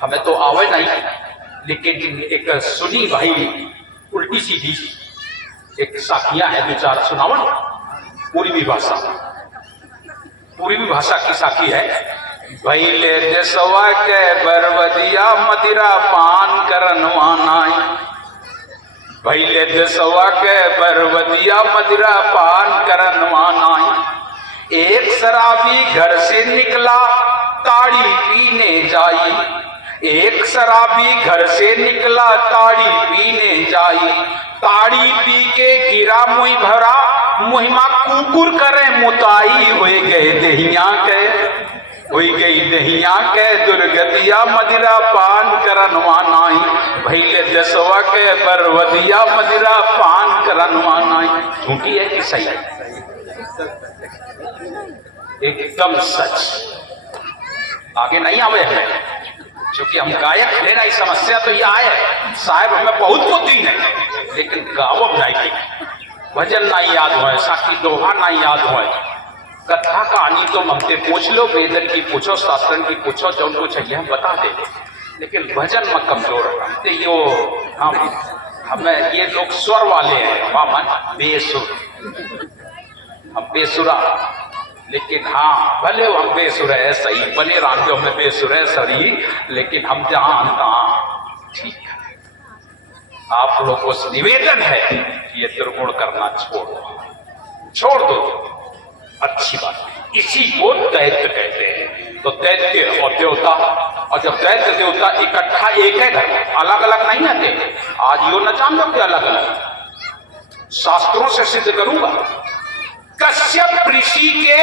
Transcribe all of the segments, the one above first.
हमें तो आवे नहीं, लेकिन एक सुनी भाई उल्टी सीधी एक साखियां है, विचार सुनावन। पूर्वी भाषा की साखी है। भैले देशवा के बरवदिया मदिरा पान करनवानाई, भैले देशवा के बरवदिया मदिरा पान करनवानाई। एक शराबी घर से निकला ताड़ी पीने जाई, एक शराबी घर से निकला ताड़ी पीने जाई। ताड़ी पी के गिरा मुई भरा, मुहिमा कुकुर करे मुताई। हो गए दहिया के, हो गई दहिया के दुर्गतिया मदिरा पान करनवानाई। भैले दसवा के बरवदिया मदिरा पान करनवानाई। झूठी है कि सही है? एकदम सच। आगे नहीं आवे है, क्योंकि हम गायक है ना, समस्या तो ये आए साहब हमें बहुत बुद्धि है, लेकिन गावब नहीं, भजन नहीं याद हो, साखी दोहा नहीं याद हो, कथा कहानी तो हमसे पूछ लो, वेदन की पूछो, शास्त्रन की पूछो, जो उनको चाहिए हम बता दे, लेकिन भजन में कमजोर है। यो हमें ये लोग स्वर वाले हैं, वामन बेसुर, हम बेसुरा, लेकिन हाँ भले हम बेसुर है सही, बने राम जो हमें बेसुर है सही, लेकिन हम जहां तहां ठीक है। आप लोगों को निवेदन है ये दुर्गुण करना छोड़ दो, अच्छी बात। इसी को दैत्य कहते हैं। तो दैत्य और देवता, और जब दैत्य देवता इकट्ठा एक है घर में, अलग अलग नहीं आते। आज यो न जान लो कि अलग अलग, शास्त्रों से सिद्ध करूंगा। कश्यप ऋषि के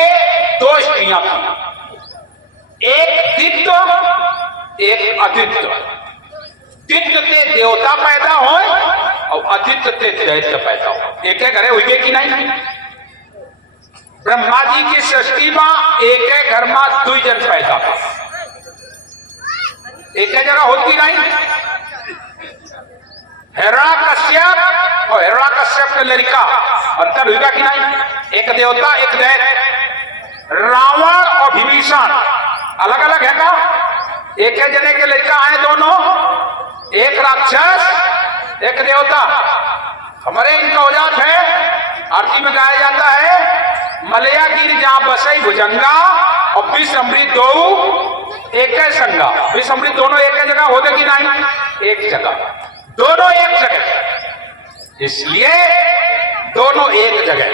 दो स्त्रियां थी, एक दित्य एक अदित्य। दित्य ते देवता पैदा हो और अदित्य ते दैत्य पैदा हो। एक घरे हुई कि नहीं? ब्रह्मा जी की सृष्टि में एक घर में दो जन पैदा हो, एक जगह होती नहीं। हिरण्यकश्यप और हिरण्यकश्यप के लड़का अंतर हुआ कि नहीं? एक देवता एक दैत्य। रावण और विभीषण अलग अलग है का? एक जने के लड़का आए दोनों, एक राक्षस एक देवता। हमारे इनका औजात है, आरती में गाया जाता है, मलया गिर जहां बसई भुजंगा और विष अमृत दो एक संगा। विष अमृत दोनों एक जगह होते कि नहीं? एक जगह, दोनों एक जगह, इसलिए दोनों एक जगह।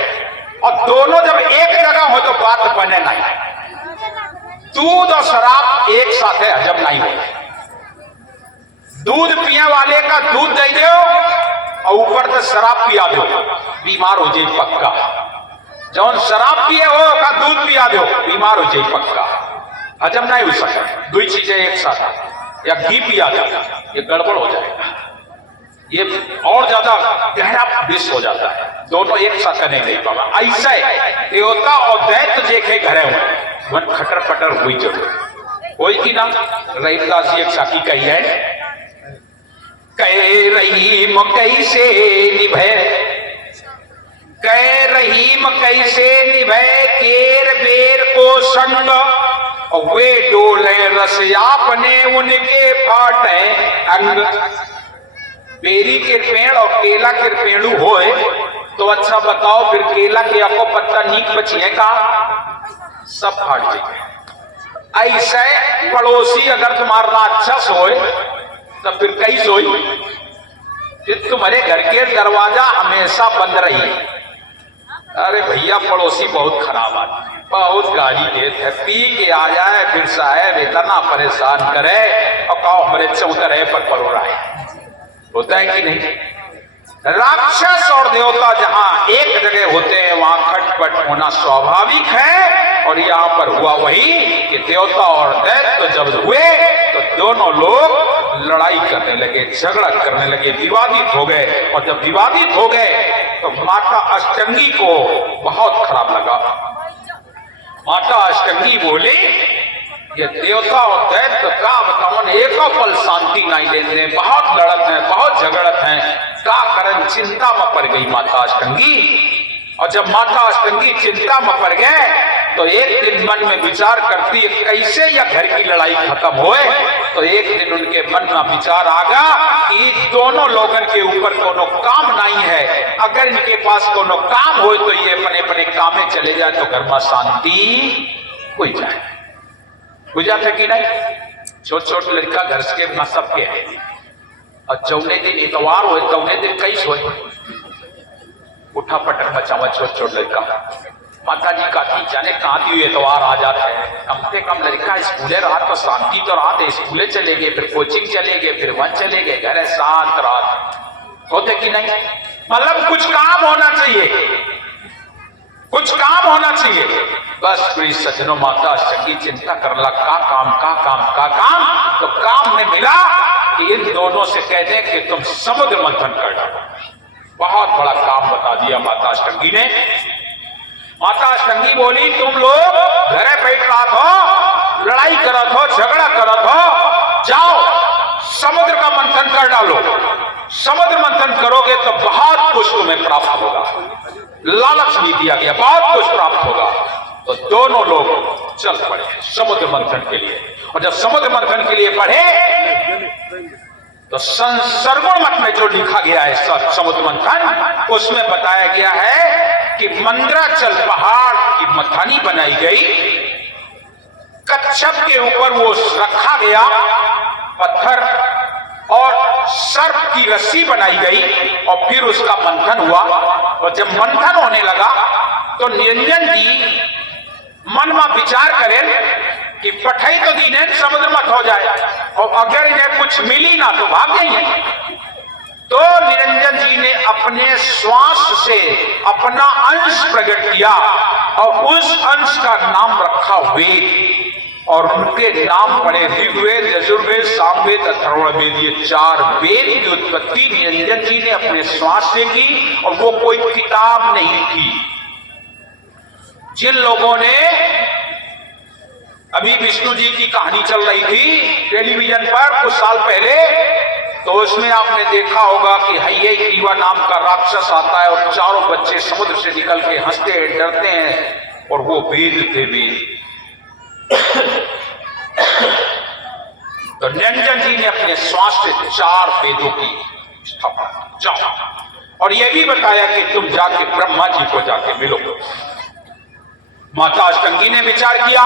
और दोनों जब एक जगह हो तो बात बने नहीं। दूध और शराब एक साथ है, हजम नहीं हो। दूध पिए वाले का दूध दे दो और ऊपर से शराब पिया दो, बीमार हो जाए पक्का। जौन शराब पिए हो का दूध पिया दो, बीमार हो जाए पक्का, हजम नहीं हो सकता। दो चीजें एक साथ, या घी पिया दो, ये गड़बड़ हो जाएगा, ये और ज्यादा गहरा विष हो जाता है। दोनों एक साथ नहीं दे पावा। ऐसा देवता और दैत्य देखे घरे हुए मन खटर पटर हुई जरूर कोई की ना। रहीमदास जी एक साखी कही है, कह रहीम कैसे निभे, कह रहीम कैसे निभे केर बेर को संग, और वे डोले रस आपने उनके फाटे अंग। बेरी के पेड़ और केला के पेड़ू होए तो अच्छा बताओ, फिर केला के आपको पत्ता नीक बचिए का? सब फाट जाए। ऐसे पड़ोसी अगर तुम्हारा अच्छा सोए तो फिर कई सोई, फिर तुम्हारे घर के दरवाजा हमेशा बंद रही। अरे भैया पड़ोसी बहुत खराब आदमी, बहुत गाली देते है, पी के आ जाए फिर साहब इतना परेशान करे और कहो हमारे चौतरे पर परो रहा है। होता है कि नहीं? राक्षस और देवता जहां एक जगह होते हैं वहां खटपट होना स्वाभाविक है। और यहां पर हुआ वही कि देवता और दैत्य जब हुए तो दोनों लोग लड़ाई करने लगे, झगड़ा करने लगे, विवादित हो गए। और जब विवादित हो गए तो माता अष्टंगी को बहुत खराब लगा। माता अष्टंगी बोली, ये देवता और दैत्य का बतावन एक पल शांति नहीं लेते, बहुत लड़त है, बहुत झगड़त है, का करें? चिंता में पड़ गई माता अष्टंगी। और जब माता अष्टंगी चिंता में पड़ गए तो एक दिन मन में विचार करती है कैसे यह घर की लड़ाई खत्म होए। तो एक दिन उनके मन में विचार आ गया कि दोनों लोगन के ऊपर कोनो काम नहीं है, अगर इनके पास कोनो काम हो तो ये अपने अपने काम में चले जाए तो घर में शांति हो जाए। बुझा था कि नहीं? छोट छोट लड़का घर के में सबके है, और चौने दिन इतवार हो चौने दिन कैसे हो उठा पटक बचावा छोट छोट लड़का। माता जी का थी जाने कहाँ थी एतवार आ जाते हैं, कम से कम लड़का स्कूले रात तो शांति तो रात है, स्कूले चले गए, फिर कोचिंग चले गए, फिर वन चले गए, घर है शांत रात होते कि नहीं? मतलब कुछ काम होना चाहिए, कुछ काम होना चाहिए। बस प्रिय सज्जनों, माता अष्टकी चिंता करला का काम तो काम में मिला कि इन दोनों से कह दें कि तुम समुद्र मंथन कर डालो। बहुत बड़ा काम बता दिया माता अष्टकी ने। माता अष्टकी बोली तुम लोग घरे बैठ रहा हो, लड़ाई करत हो, झगड़ा करत हो, जाओ समुद्र का मंथन कर डालो। समुद्र मंथन करोगे तो बहुत कुछ तुम्हें प्राप्त होगा, लालच भी दिया गया, बहुत कुछ प्राप्त होगा। तो दोनों लोग चल पड़े समुद्र मंथन के लिए। और जब समुद्र मंथन के लिए बढ़े तो सर्वण मत में जो लिखा गया है समुद्र मंथन, उसमें बताया गया है कि मंदराचल पहाड़ की मथानी बनाई गई, कच्छप के ऊपर वो रखा गया पत्थर और सर्प की रस्सी बनाई गई और फिर उसका मंथन हुआ। और जब मंथन होने लगा तो निरंजन जी मन में विचार करें कि पठाई तो दी ने समुद्र मत हो जाए, और अगर इन्हें कुछ मिली ना तो भाग जाएंगे। तो निरंजन जी ने अपने श्वास से अपना अंश प्रकट किया और उस अंश का नाम रखा वेद, और उनके नाम पड़े ऋग्वेद, यजुर्वेद, सामवेद, अथर्ववेद। ये 4 वेद की उत्पत्ति निरंजन जी ने अपने श्वास से की, और वो कोई किताब नहीं थी। जिन लोगों ने अभी विष्णु जी की कहानी चल रही थी टेलीविजन पर कुछ साल पहले, तो उसमें आपने देखा होगा कि हये ग्रीवा नाम का राक्षस आता है और चारों बच्चे समुद्र से निकल के हंसते हैं, डरते हैं, और वो वेद थे वेद। तो निरंजन जी ने अपने श्वास से 4 वेदों की स्थापना जाओ, और यह भी बताया कि तुम जाके ब्रह्मा जी को जाके मिलो। माता अष्टकी ने विचार किया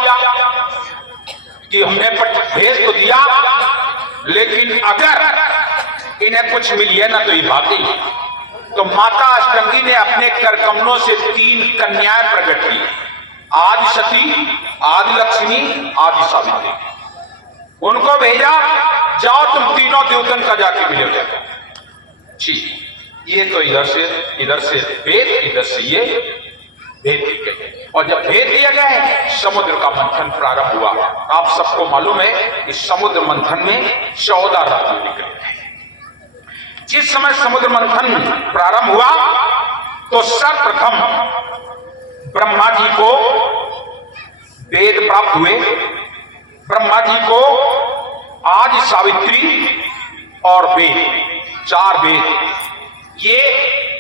कि हमने भेज तो दिया, लेकिन अगर इन्हें कुछ मिली ना तो ये भागी। तो माता अष्टकी ने अपने करकमलों से 3 कन्याएं प्रकट की, आदि सती, आदि लक्ष्मी, आदि सावित्री। उनको भेजा, जाओ तुम तीनों देवतन का जाके मिलोगे। ठीक, ये तो इधर से वेद, इधर से ये भेद दिए। और जब भेद दिए गए समुद्र का मंथन प्रारंभ हुआ। आप सबको मालूम है कि समुद्र मंथन में 14 रत्न निकले थे। जिस समय समुद्र मंथन प्रारंभ हुआ तो सर्वप्रथम ब्रह्मा जी को वेद प्राप्त हुए। ब्रह्मा जी को आदि सावित्री और वेद, 4 वेद, ये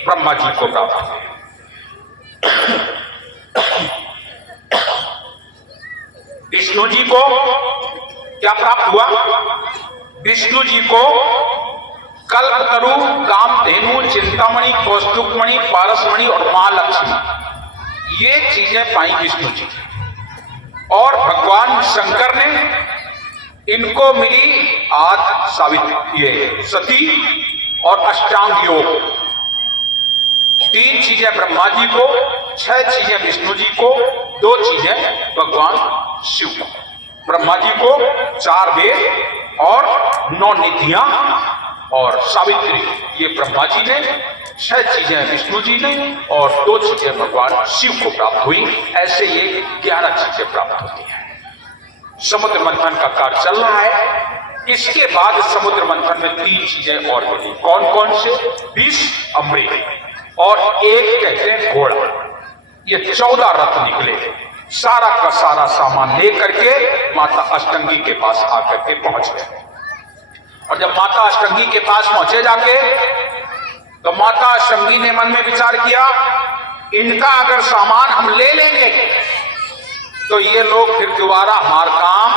ब्रह्मा जी को प्राप्त हुए। विष्णु जी को क्या प्राप्त हुआ? विष्णु जी को कल्पतरु, कामधेनु, चिंतामणि, कौस्तुभमणि, पारसमणि और महालक्ष्मी, ये चीजें पाई विष्णु जी। और भगवान शंकर ने इनको मिली आदि सावित्री, ये सती और अष्टांग योग। 3 चीजें ब्रह्मा जी को, 6 चीजें विष्णु जी को, 2 चीजें भगवान शिव को। ब्रह्मा जी को 4 वेद और 9 निधियां और सावित्री, ये ब्रह्मा जी ने, 6 चीजें विष्णु जी ने और 2 चीजें भगवान शिव को प्राप्त हुई। ऐसे ये 11 चीजें प्राप्त होती हैं। समुद्र मंथन का कार्य चल रहा है। इसके बाद समुद्र मंथन में 3 चीजें और मिली। कौन कौन से? विष, अमृत और एक कहते हैं घोड़ा। ये 14 रत्न निकले। सारा का सारा सामान लेकर के माता अष्टकी के पास आकर के पहुंच गए। और जब माता अष्टकी के पास पहुंचे जाके, तो माता अष्टकी ने मन में विचार किया, इनका अगर सामान हम ले लेंगे तो ये लोग फिर दोबारा हमारा काम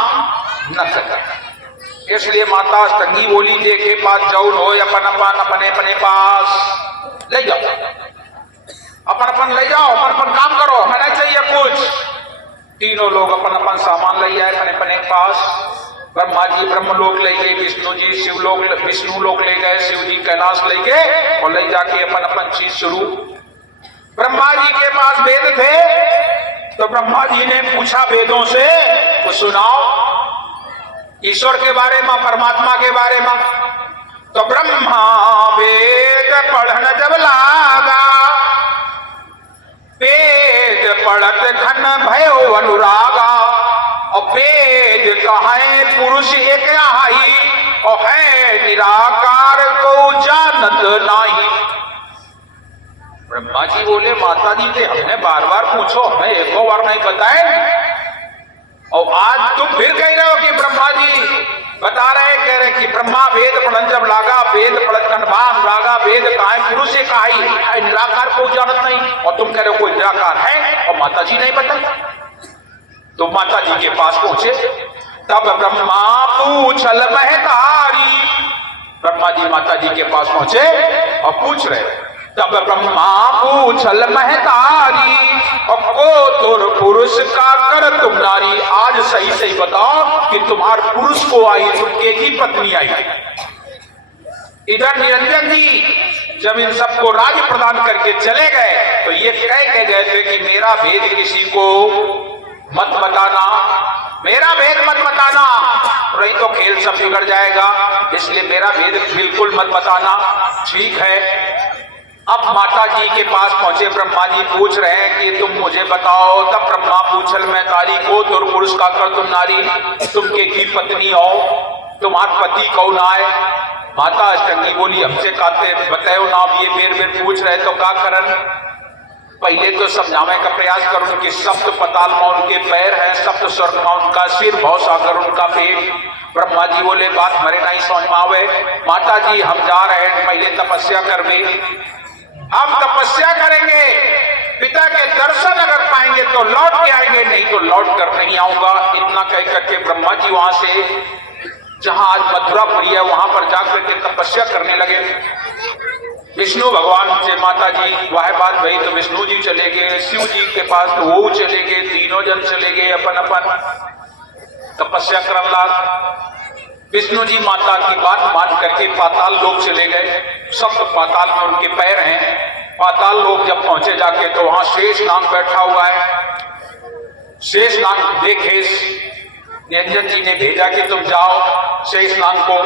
न करें। इसलिए माता अष्टंगी बोली, देखे पास जौन हो अपन अपन अपने अपने पास ले जाओ, अपन अपन ले जाओ, अपन अपन काम करो, हमें नहीं चाहिए कुछ। तीनों लोग अपन अपन सामान ले आए अपने अपने पास। ब्रह्मा जी ब्रह्मलोक ले गए, विष्णु जी विष्णु लोक ले गए, शिव जी कैलाश ले गए और ले जाके अपन अपन चीज शुरू। ब्रह्मा जी के पास वेद थे तो ब्रह्मा जी ने पूछा वेदों से, तो सुनाओ ईश्वर के बारे में, परमात्मा के बारे में। तो ब्रह्मा वेद पढ़न जब लागा, वेद पढ़त घन भयो अनुरागा। और वेद कहे पुरुष एक आई, और है निराकार को जानत नहीं। ब्रह्मा जी बोले, माता जी से हमने बार बार पूछो, हमें एक बार नहीं बताए, और आज तुम फिर कह रहे हो कि ब्रह्मा जी बता रहे, कह रहे कि ब्रह्मा वेद पढ़न जब लागा, वेद पढ़त कनभान लागा, वेद कहा पुरुष से कहा निराकार को जानत नहीं, और तुम कह रहे हो कोई निराकार है और माता जी नहीं बताई। तो माता जी के पास पहुंचे, तब ब्रह्मा पूछल महतारी। ब्रह्मा जी माता जी के पास पहुंचे और पूछ रहे, तब ब्रह्मा पूछल महतारी, और को तुर पुरुष का कर तुम नारी। आज सही सही बताओ कि तुम्हार पुरुष को आई, तुमके की पत्नी आई। इधर निरंजन जी जब इन सबको राज्य प्रदान करके चले गए तो ये कह के गए थे कि मेरा भेद किसी को मत बताना, मेरा भेद मत बताना, नहीं तो खेल सब बिगड़ जाएगा, इसलिए मेरा भेद बिल्कुल मत बताना। ठीक है। अब माता जी के पास पहुंचे, ब्रह्मा जी पूछ रहे हैं कि तुम मुझे बताओ। तब ब्रह्मा पूछल मैं तारी को तुर पुरुष का कर तुम नारी, तुम के की पत्नी हो, तुम्हार पति कौन आए। माता अष्टंगी बोली, हमसे कहते बताओ नाम, ये बेर बेर पूछ रहे तो का करन। पहले तो समझाने का प्रयास करूं कि सप्त पताल में उनके पैर हैं, सप्त स्वर्ग में उनका सिर, भव सागर उनका पेट। ब्रह्मा जी बोले, बात मरे नहीं समझ में आवे। माता जी हम जा रहे हैं, पहले तपस्या कर दे, हम तपस्या करेंगे, पिता के दर्शन अगर पाएंगे तो लौट के आएंगे, नहीं तो लौट कर नहीं आऊंगा। इतना कह करके ब्रह्मा जी वहां से, जहां आज मथुरापुरी है, वहां पर जाकर के तपस्या करने लगे। विष्णु भगवान से माता जी वह बात भई तो विष्णु जी चले गए, शिव जी के पास तो वो चले गए, तीनों जन चले गए अपन अपन तपस्या करने लग। विष्णु जी माता की बात मान करके पाताल लोक चले गए। सब पाताल में उनके पैर हैं। पाताल लोक जब पहुंचे जाके तो वहां शेष नाग बैठा हुआ है। शेष नाग देखे, निरंजन जी ने भेजा कि तुम जाओ शेष नाग को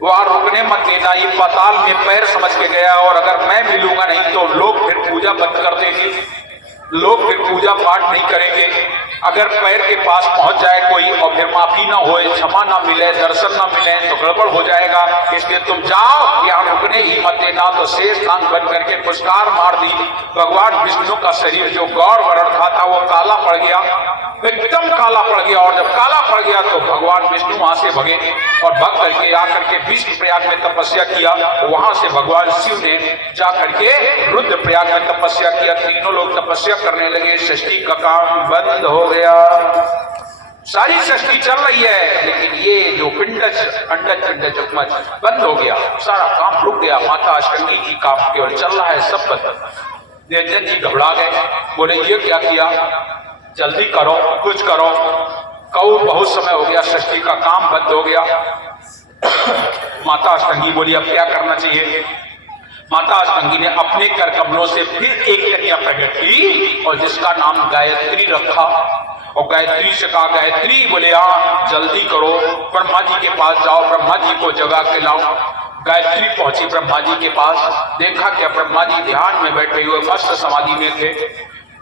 वहां रुकने मत देना, ये पाताल में पैर समझ के गया, और अगर मैं मिलूंगा नहीं तो लोग फिर पूजा बंद कर देंगे, लोग फिर पूजा पाठ नहीं करेंगे। अगर पैर के पास पहुंच जाए कोई और फिर माफी ना हो, क्षमा ना मिले, दर्शन ना मिले तो गड़बड़ हो जाएगा। इसलिए तुम जाओ, यहाँ रुकने ही मत देना। तो शेष नाग बन करके पुष्कार मार दी। भगवान विष्णु का शरीर जो गौर वर्ण था वो काला पड़ गया, एकदम काला पड़ गया। और जब काला पड़ गया तो भगवान विष्णु वहां से भगे और भग करके आकर के विष्णु प्रयाग में तपस्या किया। वहां से भगवान शिव ने जाकर के रुद्र प्रयाग में तपस्या किया। तीनों लोग तपस्या करने लगे। षष्ठी का काम बंद हो गया। सारी षष्ठी चल रही है, लेकिन ये जो पिंडज अंडज पिंडज बंद हो गया, सारा काम रुक गया। माता अष्टंगी की काम केवल चल रहा है, सब बंद। निरंजन जी घबरा गए, बोले ये क्या किया, जल्दी करो, कुछ करो। कहो बहुत समय हो गया, षष्ठी का काम बंद हो गया। माता अष्टंगी बोली अब क्या करना चाहिए। माता अष्टंगी ने अपने कर कमलों से फिर एक कन्या प्रकट की और जिसका नाम गायत्री रखा। और गायत्री से कहा, गायत्री बोले हाँ जल्दी करो, ब्रह्मा जी के पास जाओ, ब्रह्मा जी को जगा के लाओ। गायत्री पहुंची ब्रह्मा जी के पास, देखा क्या ब्रह्मा जी ध्यान में बैठे हुए मस्त समाधि में थे,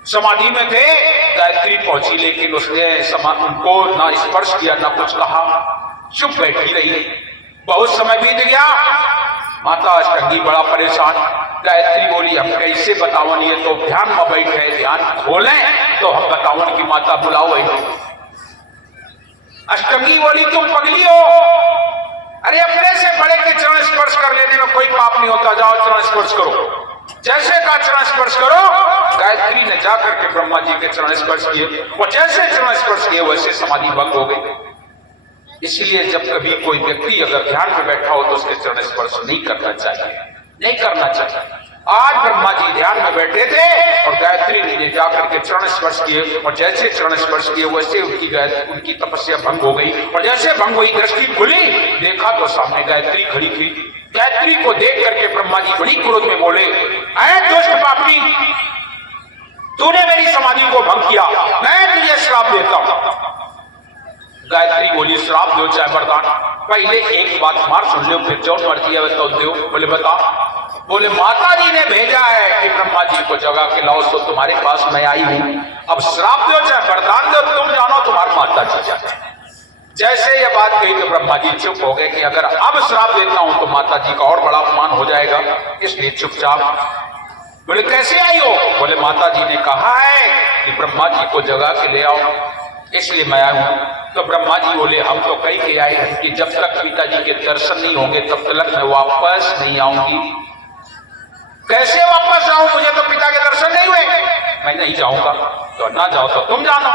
समाधि में थे। गायत्री पहुंची लेकिन उसने उनको ना स्पर्श किया ना कुछ कहा, चुप बैठी रही। बहुत समय बीत गया, माता अष्टंगी बड़ा परेशान। गायत्री बोली हम कैसे बतावन, ये तो ध्यान में बैठे, ध्यान खोलें तो हम बतावन की माता बुलाओ। अष्टंगी बोली तुम पगली हो, अरे अपने से बड़े के चरण स्पर्श कर लेने में कोई पाप नहीं होता, जाओ चरण स्पर्श करो। जैसे का चरण स्पर्श करो, गायत्री ने जाकर के ब्रह्मा जी के चरण स्पर्श किए और जैसे चरण स्पर्श किए वैसे समाधि भंग हो गई। इसलिए जब कभी कोई व्यक्ति अगर ध्यान में बैठा हो तो उसके चरण स्पर्श नहीं करना चाहिए, नहीं करना चाहिए। आज ब्रह्मा जी ध्यान में बैठे थे और गायत्री ने जाकर के चरण स्पर्श किए और जैसे चरण स्पर्श किए वैसे उनकी तपस्या भंग हो गई और जैसे भंग हुई दृष्टि खुली, देखा तो सामने गायत्री खड़ी थी। गायत्री को देख करके ब्रह्मा जी बड़ी क्रोध में बोले, ऐ दुष्ट पापी, तूने मेरी समाधि को भंग किया, मैं तुझे श्राप देता हूं। गायत्री बोली, श्राप दो चाहे वरदान, पहले एक बात मार सुन लो, फिर जो मर्जी है तो दो। बोले बता। बोले माता जी ने भेजा है कि ब्रह्मा जी को जगा के लाओ, तो तुम्हारे पास मैं आई हूं। अब श्राप दो चाहे वरदान दो, तुम जानो तुम्हारी माता जी जाने। जैसे ये बात कही तो ब्रह्मा जी चुप हो गए कि अगर अब श्राप देता हूं तो माता जी का और बड़ा अपमान हो जाएगा, इसलिए चुपचाप। बोले कैसे आई हो? बोले माता जी ने कहा है कि ब्रह्मा जी को जगा के ले आओ, इसलिए मैं आया हूं। तो ब्रह्मा जी बोले, हम तो कही के आए हैं कि जब तक पिताजी के दर्शन नहीं होंगे तब तक मैं वापस नहीं आऊंगी। कैसे वापस आऊं? मुझे तो पिता के दर्शन नहीं हुए, मैं नहीं जाऊंगा। तो ना जाओ तो तुम जानो।